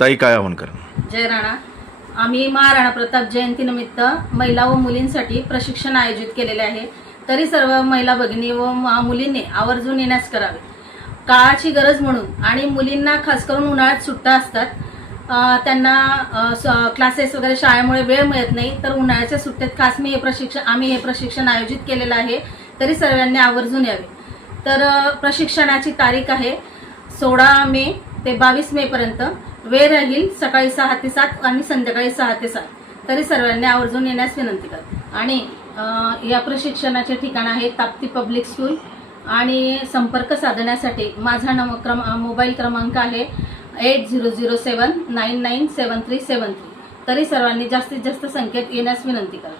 ताई काय आवाहन करा? जय राणा. आम्ही महाराणा प्रताप जयंतीनिमित्त महिला व मुलींसाठी प्रशिक्षण आयोजित केलेले आहे. तरी सर्व महिला भगिनी व मुलींनी आवर्जून येण्यास करावे. काळाची गरज म्हणून आणि मुलींना खास करून उन्हाळ्यात सुट्ट्या असतात, त्यांना क्लासेस वगैरे शाळेमुळे वेळ मिळत नाही, तर उन्हाळ्याच्या सुट्टीत खास आम्ही हे प्रशिक्षण आयोजित केलेलं आहे. तरी सर्वांनी आवर्जून यावे. तर प्रशिक्षणाची तारीख आहे 16 मे ते 22 मे पर्यंत. वेळ राहील सकाळी 6 ते 7 आणि संध्याकाळी 6 ते 7. तरी सर्वांनी आवर्जून येण्यास विनंती करते. आणि या प्रशिक्षणाचे ठिकाण आहे ताप्ती पब्लिक स्कूल. आणि संपर्क साधण्यासाठी माझा मोबाईल क्रमांक आहे 8007997373. तरी सर्वांनी जास्तीत जास्त संख्येत येण्यास विनंती करा.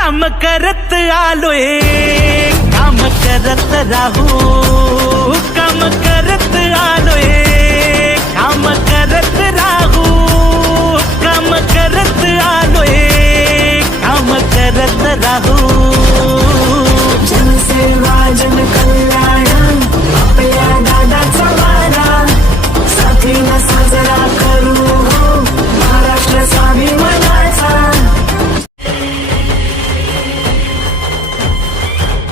काम करत आलोय, काम करत राहू, काम करत आलोय, काम करत राहू, काम करत आलोय, काम करत राहू. जनसेवा जनकल्याण आपल्या दादाचा वारा, साथीला साजरा करू महाराष्ट्र स्वाभिमानाचा.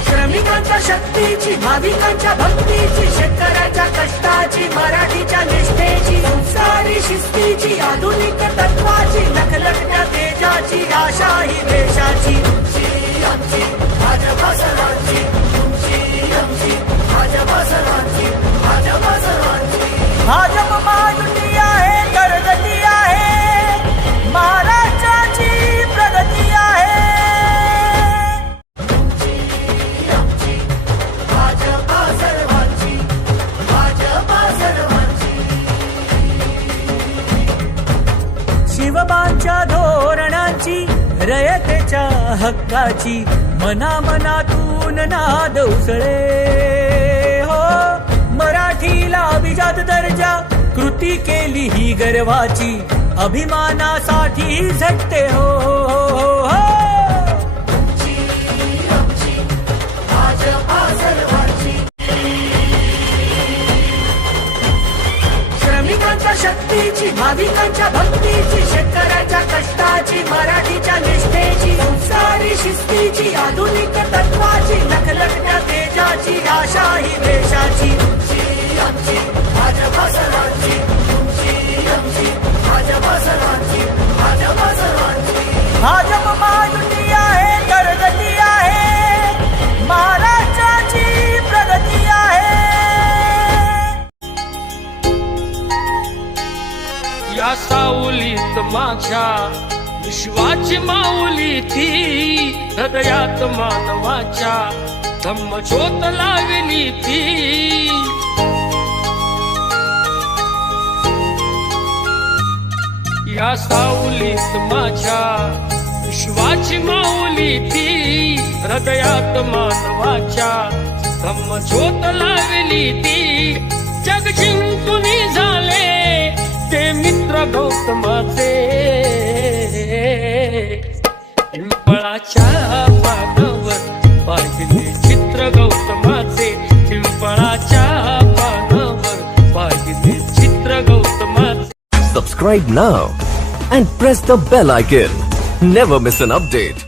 श्रमिकांच्या शक्तीची, भाविकांच्या भक्तीची, शेतकऱ्याच्या कष्टाची, मराठीच्या निष्ठेची, संस्कारी शिस्तीची, आधुनिक तत्वाची, लखलखत्या तेजाची, आशा ही देशाची. आमची भाजपा सर्वांची, तुमची आमची भाजपा सर्वांची, भाजपा सर्वांची. भाजप महायुती आहे, प्रगती आहे, महाराष्ट्राची प्रगती आहे. शिवबांच्या धोरणाची, रयतेच्या हक्काची, मनामनातून नाद उसळे हो. मराठीला अभिजात दर्जा, कृती केली ही गर्वाची, अभिमानासाठी झटते हो, हो, हो, हो. श्रमिकांच्या शक्तीची, भाविकांच्या भक्तीची, शेतकऱ्याच्या कष्टाची, मराठीच्या निष्ठेची, संस्कारी शिस्तीची, आधुनिक तत्वाची, लखलखत्या तेजाची, आशा ही देशाची. आमची भाजपा सर्वांची, तुमची आमची भाजपा सर्वांची, भाजपा सर्वांची. भाजप महायुती आहे, प्रगती आहे, महाराष्ट्राची प्रगती आहे. या सावलीत माझ्या विश्वाची माऊली ती, हृदयात मानवाच्या धम्मज्योत लावली ती. या सावलीत माझ्या विश्वाची माऊली ती, हृदयात मानवाच्या धम्मज्योत लावली ती. जग जिंकून झाले ते मित्र गौतमाचे, पिंपळाच्या पानावर पाहिले चित्र गौतमाचे, पिंपळाच्या पानावर पाहिले चित्र गौतमाचे. Subscribe now and press the bell icon. Never miss an update.